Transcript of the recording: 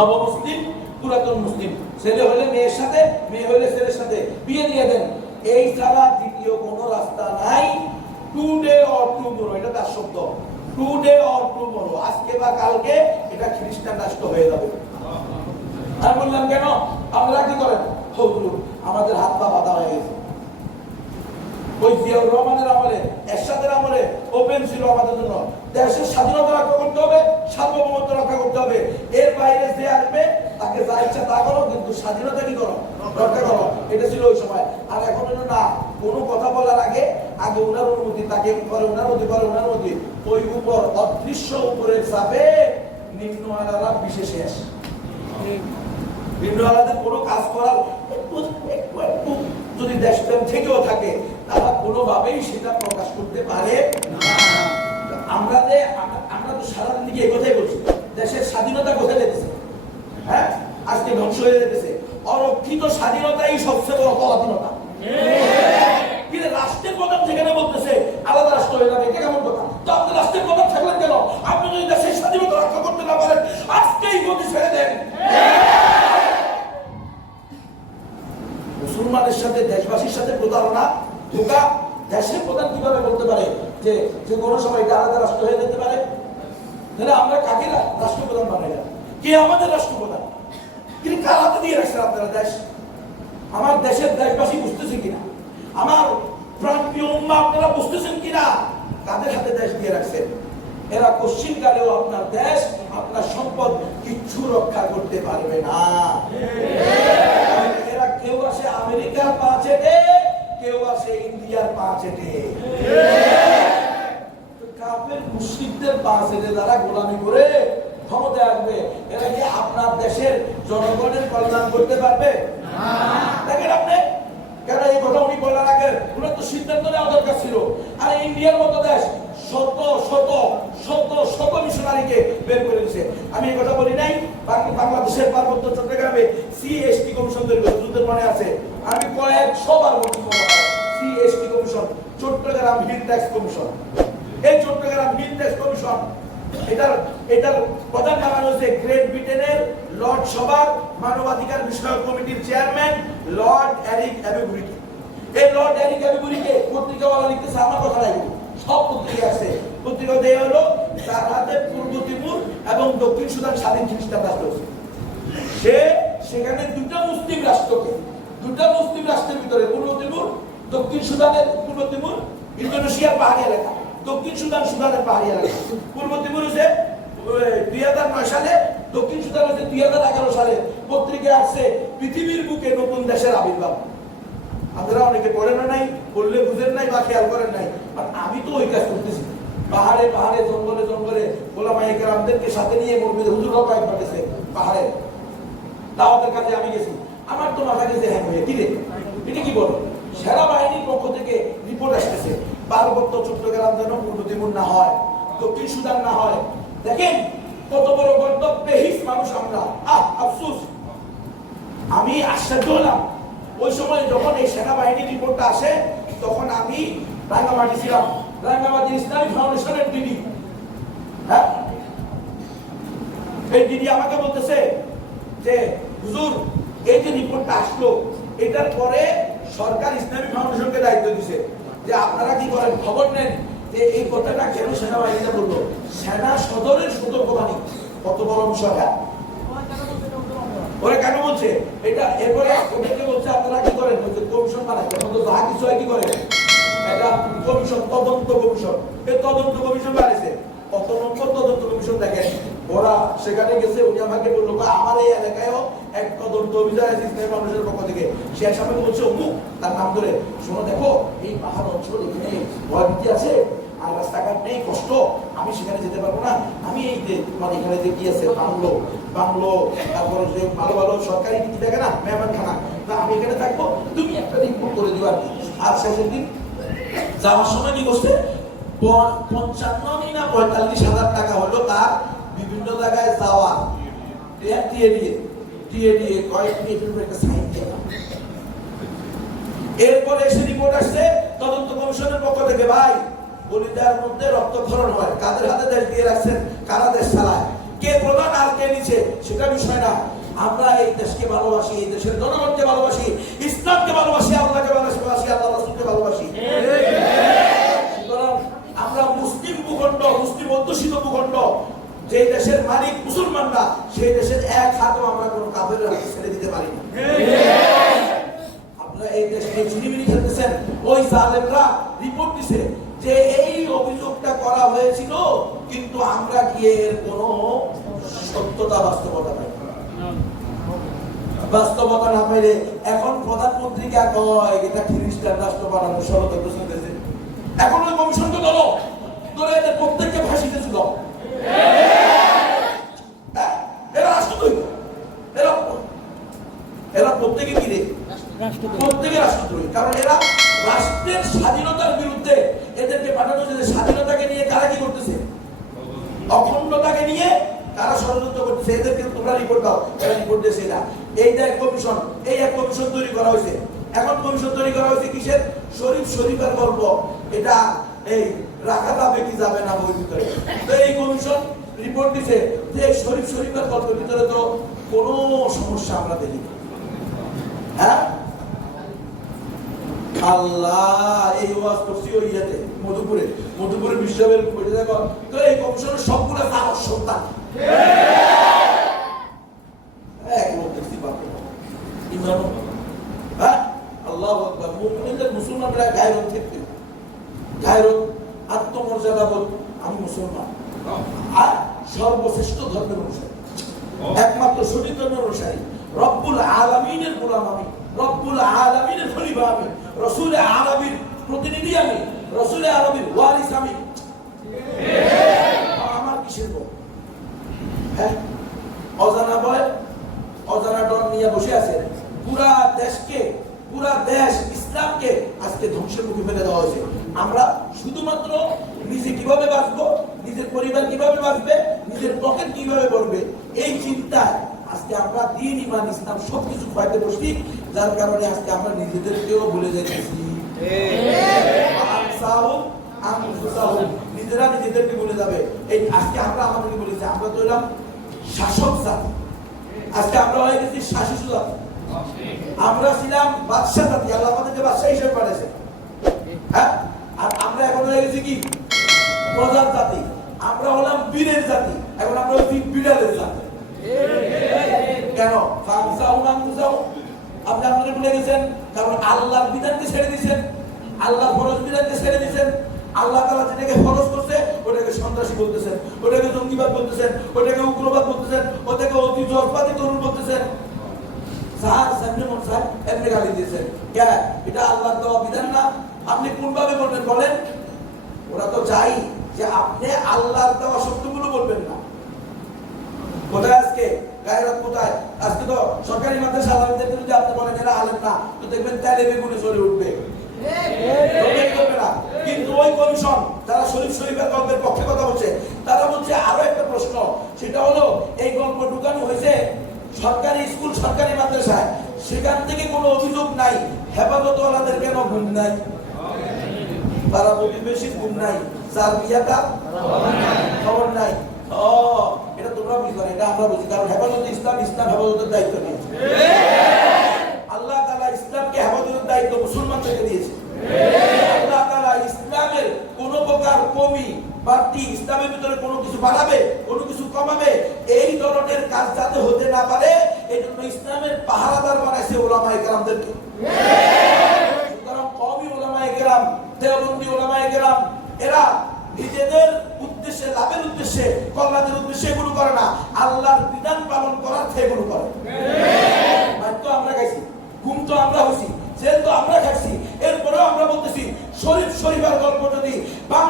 নবমুসলিম পুরাতন মুসলিম, ছেলে হলে মেয়ের সাথে, মেয়ে হলে ছেলের সাথে বিয়ে দিয়ে দেন। এই ছাড়া দ্বিতীয় কোনো রাস্তা নাই। টুডে অর টুমরো, এটা তার শব্দ। টুডে অর টুমরো, আজকে বা কালকে এটা খ্রিস্টান রাষ্ট্র হয়ে যাবে। আমি বললাম কেন? আপনারা কি করেন? হুজুর আমাদের হাত পা বাঁধা হয়ে গেছে। ওই জিয়াউর রহমানের আমলে, এরশাদের আমলে ওপেন ছিল আমাদের জন্য। দেশের স্বাধীনতা রক্ষা করতে হবে, সার্বভৌমত্ব রক্ষা করতে হবে। এর বাইরে যে আসবে তাকে যা ইচ্ছা তা করো, কিন্তু স্বাধীনতা কি করো? রক্ষা করো। এটা ছিল ওই সময়। আর এখন না, কোনো কথা বলার আগে আগে ওনার অনুমতি, তাকে পরে ওনার অনুমতি, পরে ওনার অনুমতি। ওই উপর অদৃশ্য উপরের চাপে নিম্ন আলাদা বিশেষ আসে। নিম্ন আলাদা কোনো কাজ করার একটু যদি দেশপ্রেম থেকেও থাকে, তারা কোনোভাবেই সেটা প্রকাশ করতে পারে না। আমরা তো সারাদিন দিকে এই কথাই বলছি, দেশের স্বাধীনতা কোথায় যেতেছে? হ্যাঁ, আজকে ধ্বংস হয়ে যেতেছে। অরক্ষিত স্বাধীনতাই সবচেয়ে বড় পরাধীনতা। কিন্তু রাষ্ট্রের প্রধান যেখানে বলতেছে আলাদা রাষ্ট্র হয়ে যাবে, এটা কেমন কথা? তো আপনি রাষ্ট্রের প্রধান থাকলেন কেন? আপনি যদি দেশের স্বাধীনতা রক্ষা করতে না পারেন, আজকেই গতি ছেড়ে দেন। মুসলমানের সাথে, দেশবাসীর সাথে প্রতারণা, ধোঁকা। দেশের প্রধান কিভাবে বলতে পারে যে যে কোনো সময় এটা আলাদা রাষ্ট্র হয়ে যেতে পারে? তাহলে আমরা কাকে রাষ্ট্রপ্রধান বানাই না? কে আমাদের রাষ্ট্রপ্রধান? কিন্তু কার হাতে দিয়ে রাখছেন আপনারা দেশ? আমার দেশের দেশবাসী বুঝতেছে কিনা? আমার প্রাণপ্রিয় উম্মাহ আপনারা বুঝতেছেন কিনা? কাদের হাতে দেশ দিয়ে রাখছেন? এরা কোশ্চিনকালেও আপনার দেশ, আপনার সম্পদ কিচ্ছু রক্ষা করতে পারবে না। এরা কেউ আসে আমেরিকার পা চেটে, কেউ আসে ইন্ডিয়ার পা চেটে। কাফের মুশরিকদের পা চেটে যারা গোলামি করে ক্ষমতায় আসবে, এরা কি আপনার দেশের জনগণের কল্যাণ করতে পারবে? দেখেন আপনি কেন এই কথা উনি বলার আগে ওনার তো সিদ্ধান্ত নেওয়া দরকার ছিল। আর ইন্ডিয়ার মতো দেশ শত শত শত শত মিশনারিকে বের করে দিয়েছে। আমি এই কথা বলি নাই, বাংলাদেশের পার্বত্য চট্টগ্রামে সিএসটি কমিশন তৈরি করে, যুদ্ধের মনে আছে। আমি কয়েকশবার বলছি, CST commission, Chattogram hill tracts commission. এই চট্টগ্রাম হিল ট্যাক্স কমিশন, এটার প্রধান নাম হচ্ছে গ্রেট ব্রিটেনের লর্ড সভার মানবাধিকার বিষয়ক কমিটির চেয়ারম্যান লর্ড এরিক অ্যাবেগুরিকে। এই লর্ড এরিক অ্যাবেগুরিকে পত্রিকাওয়ালা লিখতেছে, আমার কথা নাই, সব পত্রিকা আছে। পত্রিকা দেয়া হলো তার হাতে পূর্ব তিমুর এবং দক্ষিণ সুদান স্বাধীন খ্রিস্টান রাষ্ট্র। সে সেখানে দুটা মুসলিম রাষ্ট্রের ভিতরে পূর্ব তিমুর, দক্ষিণ সুদানের পূর্ব তিমুর ইন্দোনেশিয়ার পাহাড়ি এলাকা, দক্ষিণ সুদান সুদানের পাহাড়ি এলাকা। পূর্ব তিমুর হচ্ছে 2009 সালে, দক্ষিণ সুদান হচ্ছে 2011 সালে। পত্রিকা আসছে পৃথিবীর বুকে নতুন দেশের আবির্ভাব। আপনারা অনেকে পড়েন নাই, পড়লে বুঝেন নাই বা খেয়াল করেন নাই। আমি তো ওই কাজ করতেছি, পাহাড়ে পাহাড়ে, জঙ্গলে জঙ্গলে ওলামায়ে কেরামদেরকে সাথে নিয়ে মুরব্বি হুজুররা কয়েকবার গেছে পাহাড়ে দাওয়াতের কাজে। আমি গেছি, আমার তো মাথা গেছে হ্যাঁ হয়ে, কি রে এটা কি বলো? সেনাবাহিনীর পক্ষ থেকে রিপোর্ট আসতেছে পার্বত্য চট্টগ্রাম যেন পূর্ব তিমুর না হয়, দক্ষিণ সুদান না হয়। দেখেন কত বড় গন্তব্যহীন মানুষ আমরা। আফসোস, আমি আশ্চর্য হলাম ওই সময় যখন এই সেনাবাহিনীর রিপোর্টটা আসে, তখন আমি রাঙ্গামাটি ছিলাম, রাঙ্গামাটি ইসলামী ফাউন্ডেশনের দিদি। হ্যাঁ, এই দিদি আমাকে বলতেছে যে হুজুর, এই যে রিপোর্টটা আসলো, এটার পরে সরকার ইসলামী ফাউন্ডেশনকে দায়িত্ব দিছে যে আপনারা কি করেন, খবর নেন যে এই কথাটা কেন সেনাবাহিনীটা বললো। সেনা সদরের সতর্কবাণী, কত বড় বিষয়টা। ওরা কেন বলছে এটা? এরপরে ওদেরকে বলছে আপনারা কি করেন, কমিশন বানায়, তখন তো যা কিছু হয় কি করে, এটা কমিশন, তদন্ত কমিশন। এই তদন্ত কমিশন বানিয়েছে, কত নম্বর তদন্ত কমিশন দেখেন। ওরা সেখানে গেছে, উনি আমাকে বললো আমার এই এলাকায়ও এক তদন্ত অভিযান আছে ইসলামী ফাউন্ডেশনের পক্ষ থেকে। সে আমাকে বলছে অমুক, তার নাম ধরে, শোনো দেখো এই পাহাড় অঞ্চল, এখানে ভয়ভীতি আছে, আর রাস্তাঘাট নেই, কষ্ট, আমি সেখানে যেতে পারবো না। আমি এই যে তোমার এখানে যে কি আছে বাংলো, তারপরে যে ভালো ভালো সরকারি কিছু দেখে না মেহমানখানা, না আমি এখানে থাকবো, তুমি একটা রিপোর্ট করে দিবা। আর শেষের দিন যাওয়ার সময় কি করছে, 55 না 45,000 টাকা হলো তার বিভিন্ন জায়গায় যাওয়া, দিয়ে কয়েক মিনিটের একটা সাইন দিলাম। এরপরে এসে রিপোর্ট আসছে তদন্ত কমিশনের পক্ষ থেকে, ভাই বলিদার মধ্যে রক্তক্ষরণ হয়, কাদের হাতে দেশ দিয়ে রাখছেন, কারা দেশ চালায়, কে প্রধান আর কে নিচে সেটা বিষয় না। আমরা এই দেশকে ভালোবাসি, এই দেশের জনগণকে ভালোবাসি, ইসলামকে ভালোবাসি, আল্লাহকে ভালোবাসি, আল্লাহ রাসূলকে ভালোবাসি। সুতরাং আমরা মুসলিম ভূখণ্ড, মুসলিম অধ্যুষিত ভূখণ্ড, যে দেশের মালিক মুসলমানরা, সেই দেশের এক হাতও আমরা কোনো কাফেরের হাতে ছেড়ে দিতে পারি না। আপনারা এই দেশকে ঝিলিমিলি খেলতেছেন। ওই জালেমরা রিপোর্ট দিছে যে এই অভিযোগটা করা হয়েছিল, কিন্তু আমরা গিয়ে এর কোনো সত্যতা বাস্তবতা পাই বাস্তবতা না পাইলে এখন প্রধানমন্ত্রীকে কয় এটা খ্রিস্টান রাষ্ট্র বানানোর ষড়যন্ত্র চলতেছে। এখন ওই কমিশনকে ধরো, ধরে এদের প্রত্যেককে ফাঁসি দিয়েছিল। এরা রাষ্ট্রদ্রোহী, এরা প্রত্যেকে কি রে? প্রত্যেকে রাষ্ট্রদ্রোহী। কারণ এরা রাষ্ট্রের স্বাধীনতার বিরুদ্ধে এদেরকে পাঠানো হয়েছে। স্বাধীনতাকে নিয়ে কারা কি করতেছে? অখণ্ডতাকে নিয়ে কারা ষড়যন্ত্র করতেছে, এদেরকে তোমরা রিপোর্ট দাও। এরা রিপোর্ট দিয়েছে না। এইটা এক কমিশন, এই এক কমিশন তৈরি করা হয়েছে। এখন কমিশন তৈরি করা হয়েছে কিসের? শরীফের গল্প। এটা এই রাখা যাবে কি যাবে না বই ভিতরে। তো এই কমিশন রিপোর্ট দিছে যে শরীফের গল্পের ভিতরে তো কোনো সমস্যা আমরা দেখি। হ্যাঁ, আল্লাহ এই ওয়াজ করছি ওই ইয়েতে মধুপুরে বিশ্ববিদ্যালয়ের পড়ে দেখো তো এই কমিশনের সবগুলো তার সন্তান। মুসলমানরা গায়রত থাকতে, গায়রত আত্মমর্যাদা বোধ, আমি মুসলমান আর সর্বশ্রেষ্ঠ ধর্মের অনুসারী, একমাত্র সঠিক ধর্মের অনুসারী, রব্বুল আলামিনের গোলাম আমি, রব্বুল আলামিনের খলিফা আমি, রাসূল আরবীর প্রতিনিধি আমি, রাসূল আরবীর ওয়ারিস আমি। আমার কিসের ভয়? হ্যাঁ, অজানা ভয়, অজানা ডর নিয়ে বসে আছে। পুরা দেশকে, পুরা দেশ ইসলামকে আজকে ধ্বংসের মুখে ফেলে দেওয়া হয়েছে। আমরা শুধুমাত্র নিজে কিভাবে বাঁচবো, নিজের পরিবার কিভাবে বাঁচবে, নিজের পকেট কিভাবে ভরবে, এই চিন্তায় আজকে আমরা দিন, ইমান, ইসলাম সবকিছু খোয়াইতে বসছি। যার কারণে আজকে আমরা নিজেদেরকেও ভুলে যাইতেছি। নিজেরা নিজেদেরকে ভুলে যাবে। এই আজকে আমরা আমাদেরকে বলেছি আমরা তো এলাম শাসক জাতি, আজকে আমরা হয়ে গেছি শাসিত জাতি। আমরা ছিলাম বাদশাহ জাতি, আল্লাহ আমাদেরকে বাদশাহ হিসেবে পাঠিয়েছে। হ্যাঁ, আর আমরা এখন হয়ে গেছি কি প্রজার জাতি। আমরা হলাম বীরের জাতি, এখন আমরা হচ্ছি বিড়ালের জাতি। কেন? আপনি আপনাদের ভুলে গেছেন, কারণ আল্লাহর বিধানকে ছেড়ে দিয়েছেন, আল্লাহর ফরজ বিধানকে ছেড়ে দিয়েছেন। আল্লাহ তাআলা যেটাকে ফরজ করছে ওটাকে সন্ত্রাসী বলতেছেন, ওটাকে জঙ্গিবাদ বলতেছেন, ওটাকে উগ্রবাদ বলতেছেন, ওটাকে অতি জজবাদী তরুণ বলতেছেন। স্যার সামনে মন স্যার এমনি গালি দিয়েছেন। কে? এটা আল্লাহর দেওয়া বিধান না। আপনি কোনভাবে বলবেন বলেন? ওরা তো চাই যে আপনি আল্লাহর দেওয়া শব্দগুলো বলবেন না। কোথায় আজকে গায়রত? কোথায় আজকে? তো সরকারি মাদ্রাসা আলেমদেরকে যদি আপনি বলেন এরা আলেম না, তো দেখবেন তেলে বেগুনে জ্বলে উঠবে। কিন্তু ওই কমিশন যারা শরীফের গল্পের পক্ষে কথা বলছে, তারা বলছে আরো একটা প্রশ্ন, সেটা হলো এই গল্প ঢুকানো হয়েছে সরকারি স্কুল, সরকারি মাদ্রাসায়, সেখান থেকে কোনো অভিযোগ নাই। হেফাজতওয়ালাদের কেন গুণ নাই? তারা প্রতিবেশী গুণ নাই, যার বিয়াটা খবর নাই। এটা তোমরা বুঝবে, এটা আমরা বুঝি। কারণ হেফাজত ইসলাম, ইসলাম হেফাজতের দায়িত্ব নিয়েছে। আল্লাহ তাআলা ইসলামকে হেফাজতের দায়িত্ব মুসলমানদেরকে দিয়েছে। আল্লাহ তাআলা ইসলামের কোন প্রকার কমি বাড়তি, ইসলামের ভিতরে কোনো কিছু বাড়াবে, কোনো কিছু কমাবে, এই ধরনের কাজ যাতে হতে না পারে, এই জন্য ইসলামের পাহারাদার বানাইছে উলামায়ে কেরামদেরকে। সুতরাং কওমি উলামায়ে কেরাম, দেওবন্দি উলামায়ে কেরাম, এরা নিজেদের উদ্দেশ্যে, লাভের উদ্দেশ্যে, কল্যাণের উদ্দেশ্যে এগুলো করে না, আল্লাহর বিধান পালন করার থেকে এগুলো করে। তো আমরা খাইছি, ঘুম তো আমরা হইছি, জেল তো আমরা খাইছি, এরপরেও আমরা বলতেছি শরীফের গল্প যদি বাংলা